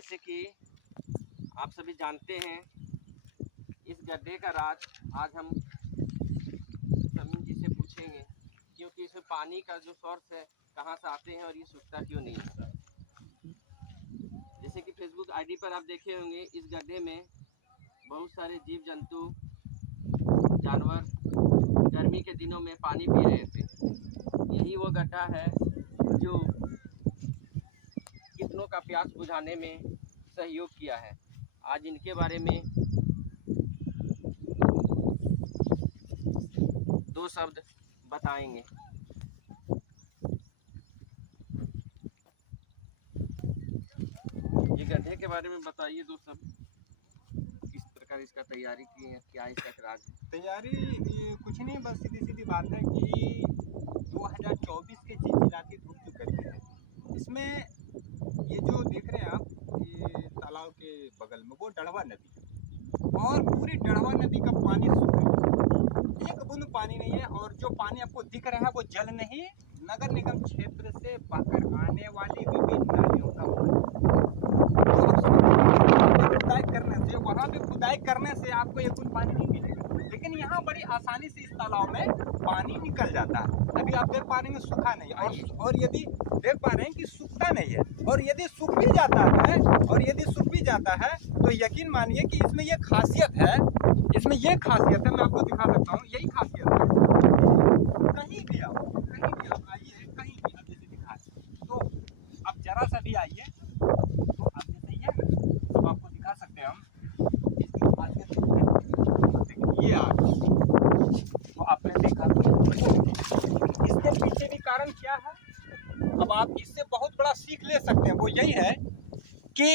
जैसे कि आप सभी जानते हैं, इस गड्ढे का राज आज हम समीम जी से पूछेंगे, क्योंकि इसमें पानी का जो सोर्स है कहाँ से आते हैं और ये सूखता क्यों नहीं है। जैसे कि फेसबुक आईडी पर आप देखे होंगे, इस गड्ढे में बहुत सारे जीव जंतु जानवर गर्मी के दिनों में पानी पी रहे थे। यही वो गड्ढा है जो कितनों का प्यास बुझाने में सहयोग किया है। आज इनके बारे में दो शब्द बताएंगे। ये गड्ढे के बारे में बताइए दो शब्द, किस प्रकार इसका तैयारी की है, क्या इसका राज है? तैयारी कुछ नहीं, बस सीधी सीधी बात है कि 2024 के चिलचिलाती धूप जो गर्मी है, इसमें ये जो देख रहे हैं आप, ये तालाब के बगल में वो डढ़वा नदी है और पूरी डढ़वा नदी का पानी सूख गया, एक बूंद पानी नहीं है। और जो पानी आपको दिख रहा है वो जल नहीं, नगर निगम क्षेत्र से बहकर आने वाली विभिन्न नालियों का खुदाई करने से, वहाँ पे खुदाई करने से आपको एक बूंद पानी नहीं मिलेगा, लेकिन यहाँ बड़ी आसानी से इस तालाब में पानी निकल जाता है। अभी आप देख पा रहे हैं सूखा नहीं, और यदि देख पा रहे हैं कि सूखता नहीं है, और यदि सूख भी जाता है तो यकीन मानिए कि इसमें ये खासियत है, मैं आपको दिखा सकता हूँ। यही खासियत है, कहीं भी आप आइए, कहीं भी आप जैसे दिखा, तो अब जरा सा भी आइए तो आप जैसे ये अब आपको दिखा सकते हैं हम इसकी खासियत। ये आग तो आपने देखा, इसके पीछे भी कारण क्या है, अब आप इससे बहुत बड़ा सीख ले सकते हैं। वो यही है कि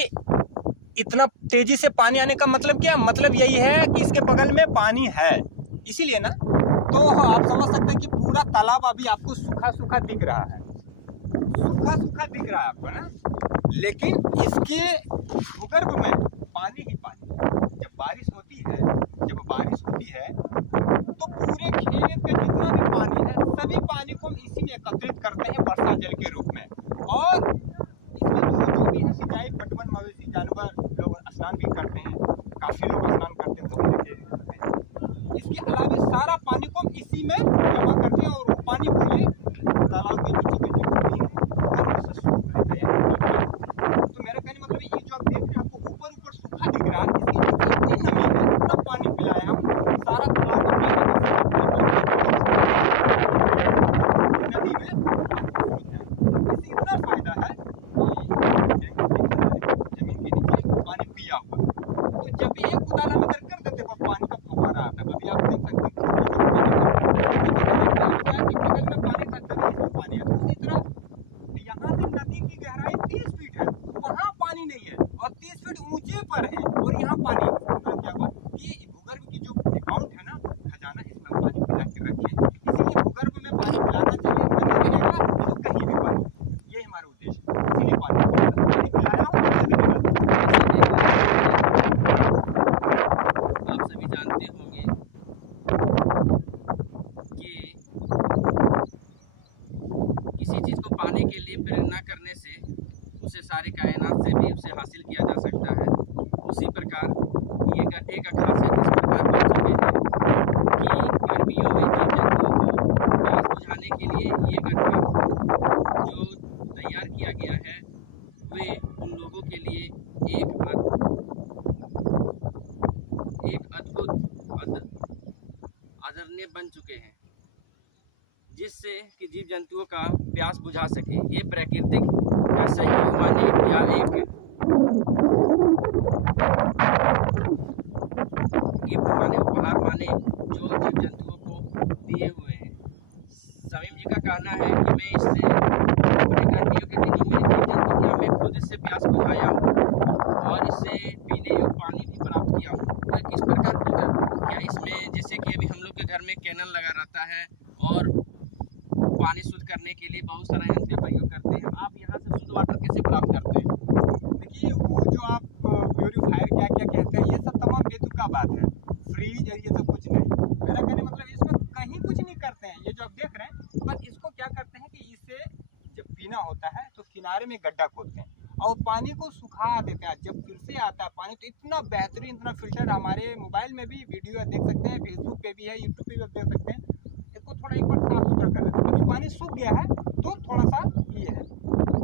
इतना तेजी से पानी आने का मतलब क्या, मतलब यही है कि इसके बगल में पानी है, इसीलिए ना। तो आप समझ सकते हैं कि पूरा तालाब अभी आपको सूखा सूखा दिख रहा है, आपको ना, लेकिन इसके भूगर्भ में पानी ही पानी। जब बारिश होती है तो पूरे खेत का जितना भी पानी है, सभी पानी को हम इसी में एकत्रित करते हैं वर्षा जल के रूप में। और इसमें जो भी है सिंचाई, पटवन, मवेशी, जानवर लोग स्नान भी करते हैं, काफी लोग स्नान करते हैं। इसके अलावा सारा पानी को हम इसी में जमा करते हैं और वो पानी को ये तालाब के नीचे के जो जमीन है उससे सूख लेते हैं। तो मेरा कहने मतलब ये जो आप देख रहे हैं, आपको ऊपर सूखा दिख रहा है, इसकी जो इतनी नमी है, इतना पानी पिलाया हम, सारा तालाब का पानी नदी में इससे इतना फायदा है कि जमीन के नीचे पानी पिया हुआ। तो जब भी एक कुदाल हम अगर कर देते हैं, पानी का फव्वारा आता है। अभी आप देख सकते हैं बगल में पानी था, तभी पानी है। उसी तरह यहाँ से नदी की गहराई 30 फीट है, वहाँ पानी नहीं है, और 30 फीट ऊंचे पर है और यहाँ पानी। क्या हुआ कि भूगर्भ की जो अकाउंट है ना, खजाना, इसमें पानी पिला के रखे, इसीलिए भूगर्भ में पानी पिलाना चाहिए, नहीं रहेगा तो कहीं भी पानी। यही हमारा उद्देश्य है, इसीलिए पानी पिलाया हूँ। आप सभी जानते होंगे कि किसी चीज़ को पाने के लिए प्रेरणा करने से उसे सारे कायनात से भी उसे हासिल किया जा सकता है। उसी प्रकार ये गड्ढे का खासियत इस प्रकार बन चुके हैं कि गर्मियों में जीव जंतुओं को प्यास बुझाने के लिए ये गड्ढा जो तैयार किया गया है, वे उन लोगों के लिए एक अद्भुत आदरणीय बन चुके हैं, जिससे कि जीव जंतुओं का प्यास बुझा सके। ये प्राकृतिक का सहयोग माने या एक गिफ्ट माने, उपहार माने, जो जीव जंतुओं को दिए हुए हैं। समीम जी का कहना है कि मैं इससे अपने गर्मियों के दिनों में जीव जंतु क्या मैं खुद इससे प्यास बुझाया हूँ और इससे पीने योग्य पानी भी प्राप्त किया हूँ। तो किस प्रकार होगा, क्या इसमें जैसे कि अभी हम लोग के घर में कैनल लगा रहता है और पानी शुद्ध करने के लिए बहुत सारा यंत्र प्रयोग करते हैं, आप यहाँ से शुद्ध वाटर कैसे प्राप्त करते हैं? देखिए, वो जो आप प्योरीफायर क्या क्या कहते हैं, ये सब तमाम बेतुका बात है, फ्रीज और ये सब कुछ नहीं। मेरा कहने मतलब इसमें कहीं कुछ नहीं करते हैं, ये जो आप देख रहे हैं, बस इसको क्या करते हैं कि इसे जब पीना होता है तो किनारे में गड्ढा खोदते हैं और पानी को सुखा देते हैं। जब फिर से आता है पानी तो इतना बेहतरीन, इतना फिल्टर, हमारे मोबाइल में भी वीडियो देख सकते हैं, फेसबुक पे भी है, यूट्यूब पे भी आप देख सकते हैं। इसको थोड़ा एक बार साफ सुथरा कर देते हैं। कभी पानी सूख गया है तो थोड़ा सा ये है,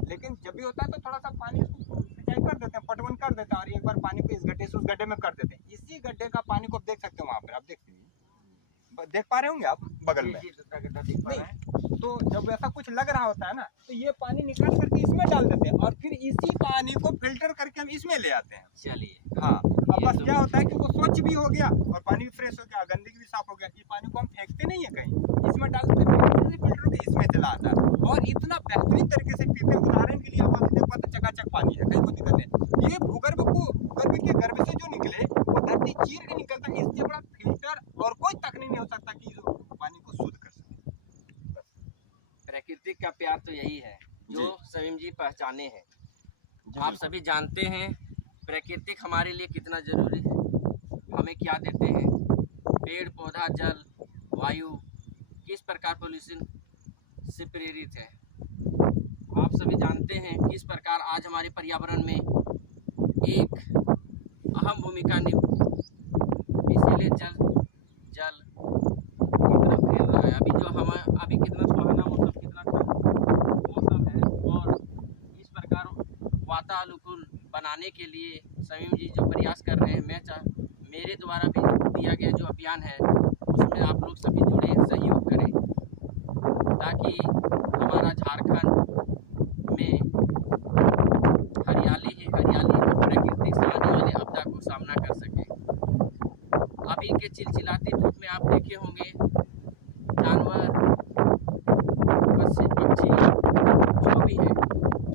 लेकिन जब भी होता है तो थोड़ा सा पानी इसको सिंचाई कर देते हैं, पटवन कर देते हैं, और एक बार पानी को इस गड्ढे से उस गड्ढे में कर देते हैं। इसी गड्ढे का पानी को आप देख सकते हो, वहाँ पर आप देख पा रहे होंगे आप बगल में। नहीं, तो जब ऐसा कुछ लग रहा होता है ना, तो ये पानी निकाल करके इसमें डाल देते हैं, और फिर इसी पानी को फिल्टर करके हम इसमें ले आते हैं। चलिए, हाँ, अब बस क्या होता है कि वो स्वच्छ भी हो गया और पानी भी फ्रेश हो गया, गंदगी भी साफ हो गया। ये पानी को हम फेंकते नहीं है कहीं, इसमें डालते हैं, फिल्टर होकर इसमें चला आता है, और इतना बेहतरीन तरीके से पीते हैं। उदाहरण के लिए आप देख पाते चकाचक पानी है, कहीं कोई दिक्कत नहीं। ये भूगर्भ के गर्भ से जो निकले वो धरती चीर के निकलता है। इससे बड़ा फिल्टर और कोई तकनीक नहीं हो सकता कि जो पानी को शुद्ध कर सके। प्रकृति का प्यार तो यही है जो समीम जी पहचाने हैं। आप सभी जानते हैं प्रकृति हमारे लिए कितना जरूरी है, हमें क्या देते हैं, पेड़ पौधा जल वायु किस प्रकार पोल्यूशन से प्रेरित है। आप सभी जानते हैं किस प्रकार आज हमारे पर्यावरण में एक अहम भूमिका इसीलिए जल कितना फैल रहा है। अभी जो हम अभी कितना सुहाना मौसम, कितना मौसम है, और इस प्रकार वातानुकूल बनाने के लिए समीम जी जो प्रयास कर रहे हैं, मेरे द्वारा भी दिया गया जो अभियान है उसमें आप लोग सभी जुड़े, सहयोग करें, ताकि हमारा झारखंड में हरियाली ही हरियाली हो, प्रकृति से आने वाले आपदा को सामना कर सके। अभी के चिलचिलाती धूप में आप देखे होंगे जानवर, पक्षी जो भी है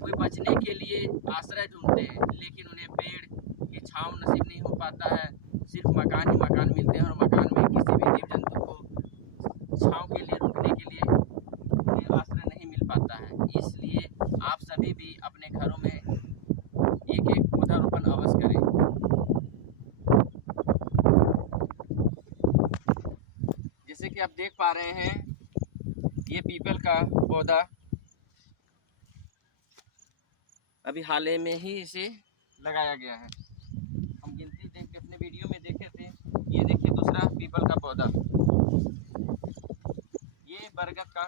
वे बचने के लिए आश्रय ढूंढते हैं, लेकिन उन्हें पेड़ की छांव नसीब नहीं हो पाता है। सिर्फ मकान ही मकान मिलते हैं, और मकान में किसी भी जीव जंतु को छांव के लिए रुकने के लिए उन्हें आश्रय नहीं मिल पाता है। इसलिए आप सभी भी अपने घरों में एक एक पौधारोपण अवश्य करें। जैसे कि आप देख पा रहे हैं ये पीपल का पौधा अभी हाल ही में ही इसे लगाया गया है। हम गिनती देख के अपने वीडियो में देखे थे। ये देखिए दूसरा पीपल का पौधा, ये बरगद का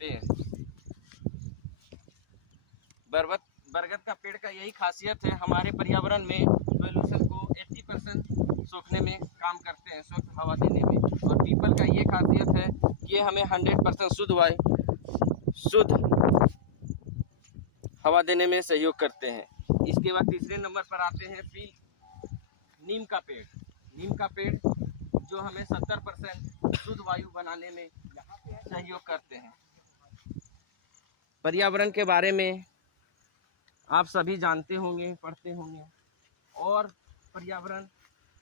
पेड़। बरगद का पेड़ का यही खासियत है, हमारे पर्यावरण में पोल्यूशन को 80% सोखने में काम करते हैं, स्वच्छ हवा देने में। और पीपल का ये खासियत है कि ये हमें 100% शुद्ध हवा देने में सहयोग करते हैं। इसके बाद तीसरे नंबर पर आते हैं नीम का पेड़। नीम का पेड़ जो हमें 70% शुद्ध वायु बनाने में सहयोग करते हैं। पर्यावरण के बारे में आप सभी जानते होंगे, पढ़ते होंगे, और पर्यावरण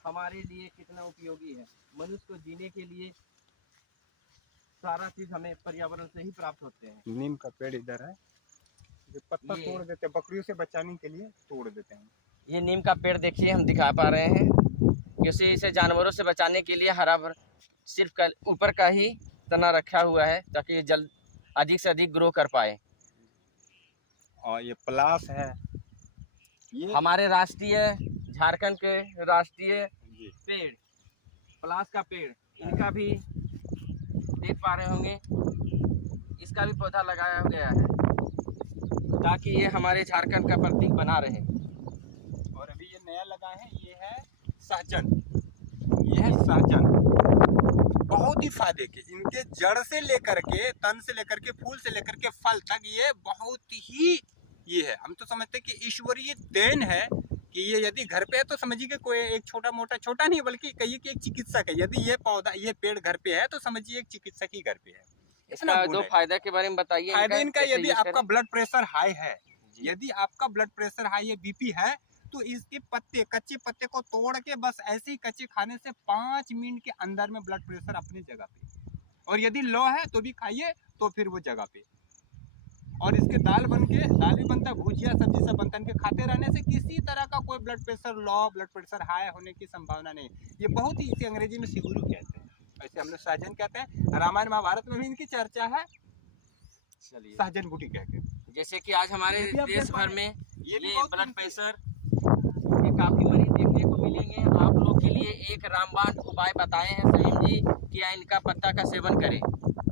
हमारे लिए कितना उपयोगी है। मनुष्य को जीने के लिए सारा चीज हमें पर्यावरण से ही प्राप्त होते हैं। नीम का पेड़ इधर है, जो पत्ता तोड़ देते हैं, बकरियों से बचाने के लिए तोड़ देते हैं। ये नीम का पेड़ देखिए हम दिखा पा रहे हैं, जैसे इसे जानवरों से बचाने के लिए हरा भरा सिर्फ ऊपर का ही तना रखा हुआ है, ताकि ये जल्द अधिक से अधिक ग्रो कर पाए। और ये पलास है, ये हमारे राष्ट्रीय झारखंड के राष्ट्रीय पेड़ पलास का पेड़, इनका भी देख पा रहे होंगे, इसका भी पौधा लगाया गया है ताकि ये हमारे झारखंड का प्रतीक बना रहे। और अभी ये नया लगा है, ये है सहजन। ये है सहजन, बहुत ही फायदे के, इनके जड़ से लेकर के, तन से लेकर के, फूल से लेकर के फल तक, ये बहुत ही ये है। हम तो समझते हैं कि ईश्वरीय देन है कि ये यदि घर पे है तो समझिए कि कोई एक छोटा मोटा, छोटा नहीं बल्कि कहिए कि एक चिकित्सक है। यदि ये पौधा, ये पेड़ घर पे है तो समझिए एक चिकित्सक ही घर पे है। इसका दो फायदा के बारे में बताइए। फायदे इनका, यदि आपका ब्लड प्रेशर हाई है, यदि आपका ब्लड प्रेशर हाई है, बीपी है, तो इसके पत्ते, कच्चे पत्ते को तोड़ के बस ऐसे ही कच्चे खाने से 5 मिनट के अंदर में ब्लड प्रेशर अपनी जगह पे, और यदि लो है तो भी खाइए तो फिर वो जगह पे। और इसके दाल भी बनता है, भुजिया सब्जी सब बनता है। इनके खाते रहने से किसी तरह का कोई blood pressure low, blood pressure high होने की संभावना नहीं। ये बहुत ही, इसे अंग्रेजी में सिगुरु कहते हैं, ऐसे हम लोग सहजन कहते हैं। रामायण महाभारत में भी इनकी चर्चा है, सहजन बूटी कह के। जैसे कि आज हमारे ये भी आप देश देख पा भर रहे में हैं। ये भी ये बहुत ब्लड कीमती है। प्रेशर के काफी मरीज देखने को मिलेंगे। आप लोग के लिए एक रामबाण उपाय बताए हैं सलीम जी कि इनका पत्ता का सेवन करें,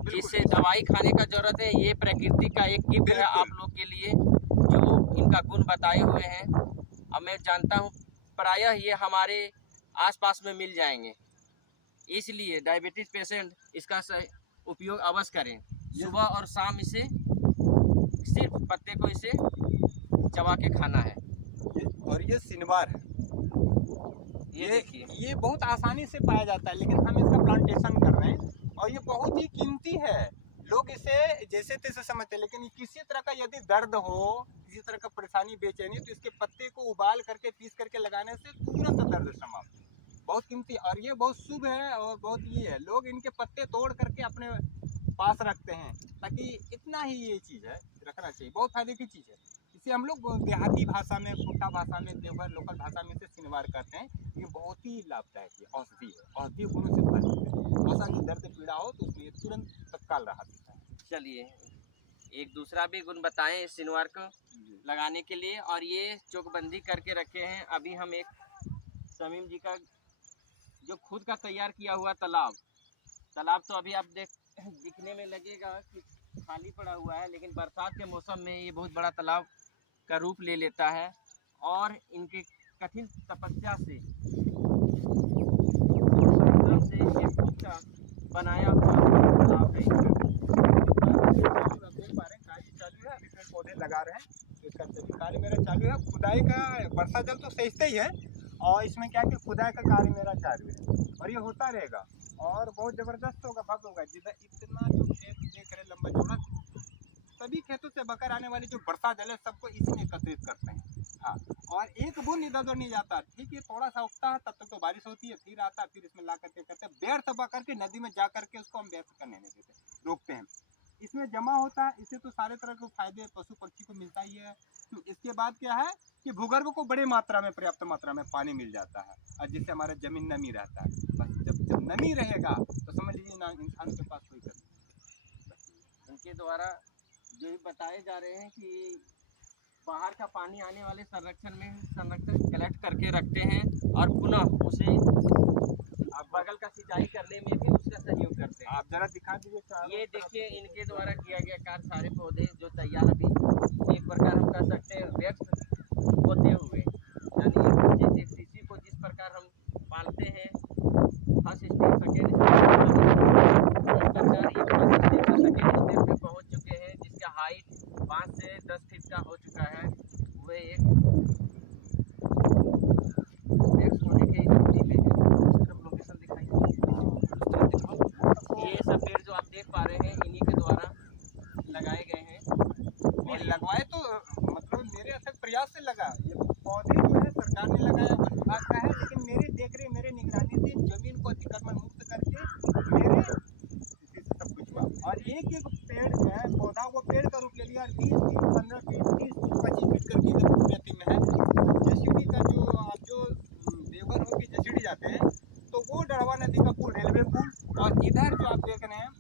जिससे दवाई खाने का जरूरत है। ये प्रकृति का एक गिफ्ट है आप लोग के लिए जो इनका गुण बताए हुए हैं। अब मैं जानता हूँ प्रायः ये हमारे आसपास में मिल जाएंगे, इसलिए डायबिटीज पेशेंट इसका उपयोग अवश्य करें। सुबह और शाम इसे सिर्फ पत्ते को इसे चबा के खाना है। और ये सिनवार है। ये देखिए, ये बहुत आसानी से पाया जाता है, लेकिन हम इसका प्लांटेशन कर रहे हैं और ये बहुत ही कीमती है। लोग इसे जैसे तैसे समझते हैं, लेकिन किसी तरह का यदि दर्द हो, किसी तरह का परेशानी, बेचैनी, तो इसके पत्ते को उबाल करके पीस करके लगाने से तुरंत दर्द समाप्त। बहुत कीमती और ये बहुत शुभ है और बहुत ये है। लोग इनके पत्ते तोड़ करके अपने पास रखते हैं, ताकि इतना ही ये चीज़ है रखना चाहिए। बहुत फायदे की चीज़ है। इसे हम लोग देहाती भाषा में, खुट्टा भाषा में, देवघर लोकल भाषा में इसे सिनवार कहते हैं। ये बहुत ही लाभदायक है, औषधि है, औषधीय गुणों से भरपूर है। ऐसा कि दर्द पीड़ा हो तो उसमें तुरंत तत्काल राहत देता है। चलिए एक दूसरा भी गुण बताएं इस सिनवार को लगाने के लिए। और ये चोकबंदी करके रखे हैं। अभी हम एक समीम जी का जो खुद का तैयार किया हुआ तालाब तो अभी आप दिखने में लगेगा कि खाली पड़ा हुआ है, लेकिन बरसात के मौसम में ये बहुत बड़ा तालाब का रूप ले लेता है। और इनके कठिन तपस्या से ये खुद का बनाया हुआ तालाब है। आप देख पा रहे हैं कार्य चालू है, अभी पेड़ पौधे लगा रहे हैं, तो इसका सभी कार्य मेरा चालू है। खुदाई का वर्षा जल तो सही ही है, और इसमें क्या कि खुदाई का कार्य मेरा चालू है और ये होता रहेगा और बहुत ज़बरदस्त होगा, भव्य होगा। जिधर इतना जो खेत देख रहे लंबा चौड़ा, सभी खेतों से बकर आने वाली जो वर्षा जल है सबको इसमें एकत्रित करते हैं। हाँ, और एक बूंद इधर उधर नहीं जाता। ठीक है, थोड़ा सा उगता है, तब तक तो बारिश होती है, फिर आता है, फिर इसमें ला करके करते हैं व्यर्थ बकर के नदी में जा करके उसको हम व्यर्थ करने नहीं देते, रोकते हैं। इसमें जमा होता है, इससे तो सारे तरह के फायदे पशु पक्षी को मिलता ही है। इसके बाद क्या है कि भूगर्भ को बड़े मात्रा में, पर्याप्त मात्रा में पानी मिल जाता है, और जिससे हमारा जमीन नमी रहता है। बस जब नमी रहेगा तो समझ लीजिए ना, इंसान के पास कोई कमी नहीं। इनके द्वारा जो ये बताए जा रहे हैं कि बाहर का पानी आने वाले संरक्षण कलेक्ट करके रखते हैं और पुनः उसे बगल का सिंचाई करने में भी उसका सहयोग करते हैं। आप जरा दिखा दीजिए। ये देखिए इनके द्वारा किया गया कार्य, सारे पौधे जो तैयार अभी एक प्रकार हम कह सकते हैं व्यक्त होते हुए, यानी जैसे कृषि को जिस प्रकार हम पालते हैं फर्स्ट स्टेज सेकेंड स्टेज पे पहुंच चुके हैं, जिसका हाइट 5 से 10 फीट का हो चुका है। वह एक होने के स्थिति में है। लोकेशन दिखाई, ये सब पेड़ जो आप देख पा रहे हैं इन्हीं के द्वारा लगाए गए हैं। और लगवाए तो मतलब मेरे अथक प्रयास से लगा। ये पौधे जो है सरकार ने लगाया, वन विभाग का है, लेकिन मेरे देख रहे, मेरे निगरानी से जमीन को अतिक्रमण मुक्त करके मेरे सब कुछ हुआ। और एक एक पेड़ जो है पौधा वो पेड़ का रूप ले लिया, 20 फीट, 15 फीट, 30 फीट, 25 फीट करके इधर खूबसूरती में है। जसीडी का जो आप जो देवघर होके जसीडी जाते हैं, तो वो डड़वा नदी का पुल, रेलवे पुल, और इधर जो आप देख रहे हैं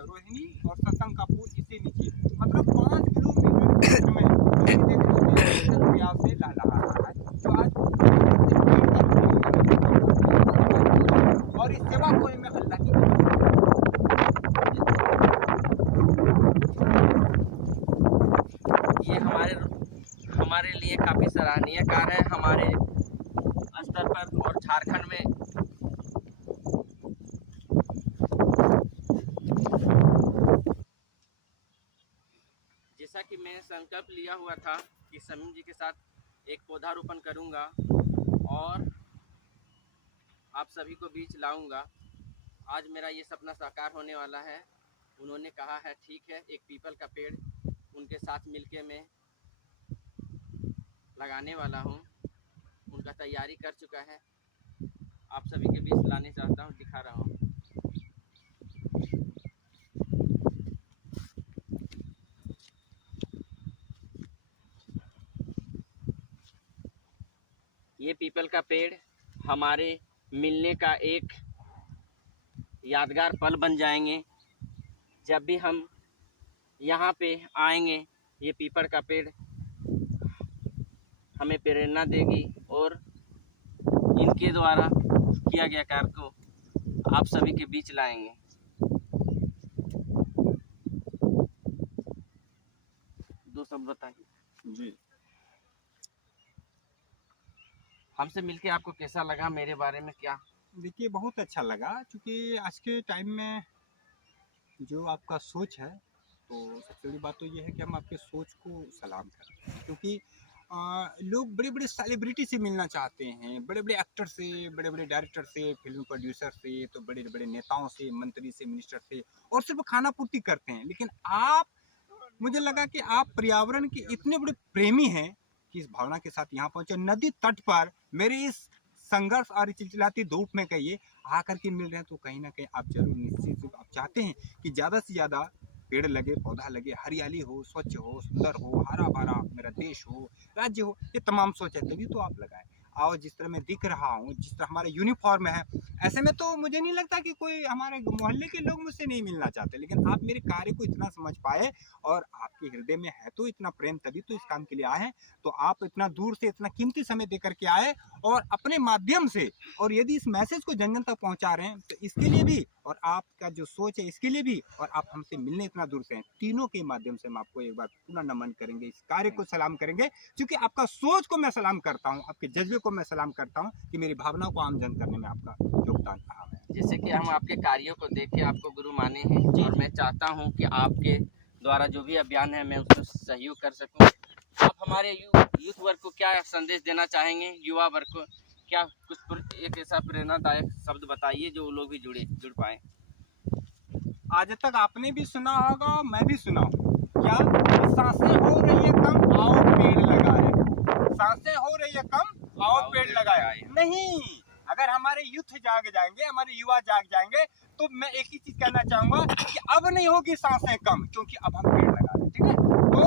रोहिणी और सत्संग का पुल, इससे नीचे मतलब 5 किलोमीटर में देख रहे हो प्रयास से लहलहा रहा है, जो आज और इस सेवा को मैं अल्लाह की ये हमारे लिए काफ़ी सराहनीय कार्य है हमारे स्तर पर और झारखंड में। जैसा कि मैं संकल्प लिया हुआ था कि समीम जी के साथ एक पौधारोपण करूंगा और आप सभी को बीच लाऊंगा, आज मेरा ये सपना साकार होने वाला है। उन्होंने कहा है ठीक है, एक पीपल का पेड़ उनके साथ मिलके मैं लगाने वाला हूँ। उनका तैयारी कर चुका है, आप सभी के बीच लाने चाहता हूँ, दिखा रहा हूँ। ये पीपल का पेड़ हमारे मिलने का एक यादगार पल बन जाएंगे। जब भी हम यहाँ पे आएंगे ये पीपल का पेड़ हमें प्रेरणा देगी और इनके द्वारा किया गया कार्य को आप सभी के बीच लाएंगे। दो शब्द बताइए जी। हमसे मिलके आपको कैसा लगा, मेरे बारे में क्या? देखिए बहुत अच्छा लगा, क्योंकि आज के टाइम में जो आपका सोच है, तो सबसे बड़ी बात तो ये है कि हम आपके सोच को सलाम करते हैं, क्योंकि लोग बड़े बड़े सेलिब्रिटी से मिलना चाहते हैं, बड़े बड़े एक्टर से, बड़े बड़े डायरेक्टर से, फिल्म प्रोड्यूसर से, तो बड़े बड़े नेताओं से, मंत्री से, मिनिस्टर से, और सिर्फ खाना पूर्ति करते हैं। लेकिन आप, मुझे लगा कि आप पर्यावरण के इतने बड़े प्रेमी हैं कि इस भावना के साथ यहाँ पहुंचे, नदी तट पर मेरे इस संघर्ष और चिलचिलाती धूप में कहिए आकर के मिल रहे हैं, तो कहीं ना कहीं आप जरूर निश्चित रूप आप चाहते हैं कि ज़्यादा से ज़्यादा पेड़ लगे, पौधा लगे, हरियाली हो, स्वच्छ हो, सुंदर हो, हरा भरा मेरा देश हो, राज्य हो, ये तमाम सोच है, तभी तो आप लगाएं। और जिस तरह मैं दिख रहा हूँ, जिस तरह हमारे यूनिफॉर्म है, ऐसे में तो मुझे नहीं लगता कि कोई हमारे मोहल्ले के लोग मुझसे नहीं मिलना चाहते, लेकिन आप मेरे कार्य को इतना समझ पाए और आपके हृदय में है तो इतना प्रेम, तभी तो इस काम के लिए आए हैं। तो आप इतना दूर से इतना कीमती समय दे करके आए और अपने माध्यम से, और यदि इस मैसेज को जन जन तक पहुंचा रहे हैं, तो इसके लिए भी, और आपका जो सोच है इसके लिए भी, और आप हमसे मिलने इतना दूर से हैं, तीनों के माध्यम से हम आपको एक बार पुनः नमन करेंगे, इस कार्य को सलाम करेंगे, क्योंकि आपका सोच को मैं सलाम करता हूँ, आपके जज्बे को मैं सलाम करता हूँ कि मेरी भावनाओं को आमजन करने में आपका योगदान अहम है। जैसे कि हम आपके कार्यों को देख के आपको गुरु माने हैं, और मैं चाहता हूं कि आपके द्वारा जो भी अभियान है मैं उसमें सहयोग कर सकूं। आप हमारे यूथ वर्ग को क्या संदेश देना चाहेंगे, युवा वर्ग को क्या कुछ एक ऐसा प्रेरणादायक शब्द बताइए जो लोग भी जुड़ पाए? आज तक आपने भी सुना होगा, मैं भी सुना हूँ, क्या सांसें हो रही है कम, आओ पेड़ लगाए। सांसें हो रही है कम, आओ पेड़ लगाए। नहीं, अगर हमारे यूथ जाग जाएंगे, हमारे युवा जाग जाएंगे, तो मैं एक ही चीज कहना चाहूंगा कि अब नहीं होगी सांसें कम, क्योंकि अब हम पेड़ लगा रहे हैं। ठीक है, तो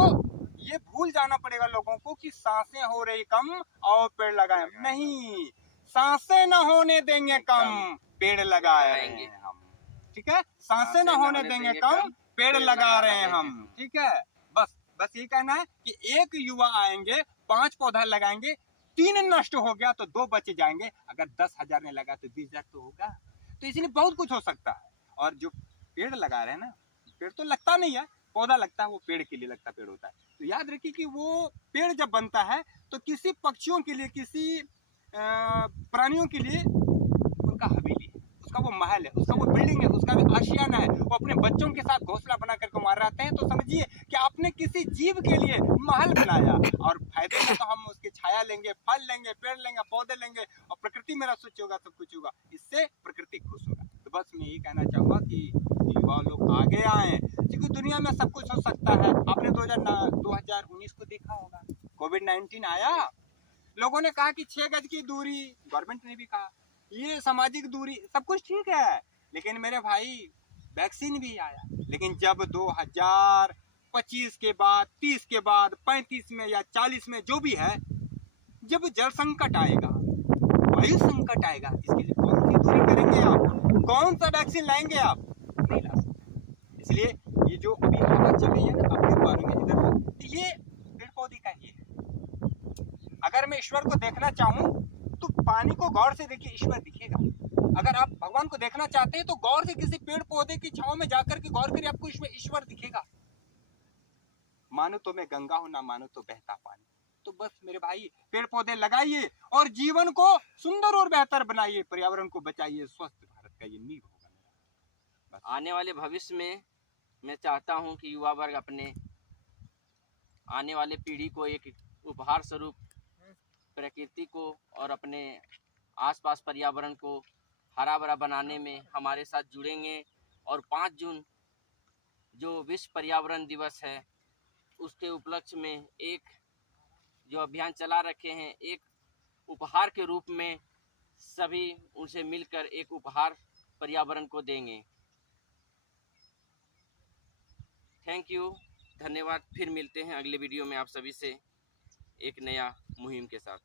ये भूल जाना पड़ेगा लोगों को कि सांसें हो रही कम, आओ पेड़ लगाए। नहीं, सांसें न होने देंगे कम, पेड़ लगाएंगे हम। ठीक है, सांसें न होने देंगे कम, पेड़ लगा रहे हैं हम। ठीक है, बस ये कहना है कि एक युवा आएंगे, 5 पौधा लगाएंगे, 3 नष्ट हो गया तो 2 बच जाएंगे, अगर 10,000 ने लगा तो 20,000 तो होगा। तो इसलिए बहुत कुछ हो सकता है। और जो पेड़ लगा रहे हैं ना, पेड़ तो लगता नहीं है, पौधा लगता है, वो पेड़ के लिए लगता पेड़ होता है। तो याद रखिए कि वो पेड़ जब बनता है तो किसी पक्षियों के लिए, किसी प्राणियों के लिए उनका हवेली है, उसका वो महल है, उसका वो बिल्डिंग है, उसका भी आशियाना है, वो अपने बच्चों के साथ घोंसला बना करके मार रहते हैं। तो समझिए कि आपने किसी जीव के लिए महल बनाया, और फायदे में तो हम उसकी छाया लेंगे, फल लेंगे, पेड़ लेंगे, पौधे लेंगे, और प्रकृति मेरा स्वच्छ होगा, सब कुछ होगा, इससे प्रकृति खुश होगा। तो बस मैं यही कहना चाहूंगा कि युवा लोग आगे आए, क्योंकि दुनिया में सब कुछ हो सकता है। आपने 2019 को देखा होगा, कोविड-19 आया, लोगों ने कहा कि 6 गज की दूरी, गवर्नमेंट ने भी कहा, ये सामाजिक दूरी, सब कुछ ठीक है, लेकिन मेरे भाई वैक्सीन भी आया। लेकिन जब 2025 के बाद, 30 के बाद, 35 में या 40 में जो भी है, जब जल संकट आएगा, वायु संकट आएगा, इसके लिए कौन सी दूरी करेंगे आप? कौन सा वैक्सीन लाएंगे आप? नहीं ला सकते। इसलिए ये जो अभी हवा चल रही है ना, आपके बारे में इधर, ये पेड़ पौधे का ही है। अगर मैं ईश्वर को देखना चाहूं तो पानी को गौर से देखिए, ईश्वर दिखेगा। अगर आप भगवान को देखना चाहते हैं तो गौर से किसी पेड़ पौधे की छांव में जाकर के गौर करिए, आपको ईश्वर दिखेगा। मानो तो मैं गंगा हूं, ना मानो तो बहता पानी। तो बस मेरे भाई, पेड़ पौधे लगाइए और जीवन को सुंदर और बेहतर बनाइए, पर्यावरण को बचाइए, स्वस्थ भारत का ये नींव होगा मेरा। आने वाले भविष्य में मैं चाहता हूं कि युवा वर्ग अपने आने वाले पीढ़ी को एक उपहार स्वरूप प्रकृति को और अपने आसपास पर्यावरण को हरा भरा बनाने में हमारे साथ जुड़ेंगे, और 5 जून जो विश्व पर्यावरण दिवस है उसके उपलक्ष्य में एक जो अभियान चला रखे हैं, एक उपहार के रूप में सभी उनसे मिलकर एक उपहार पर्यावरण को देंगे। थैंक यू, धन्यवाद। फिर मिलते हैं अगले वीडियो में आप सभी से एक नया मुहिम के साथ।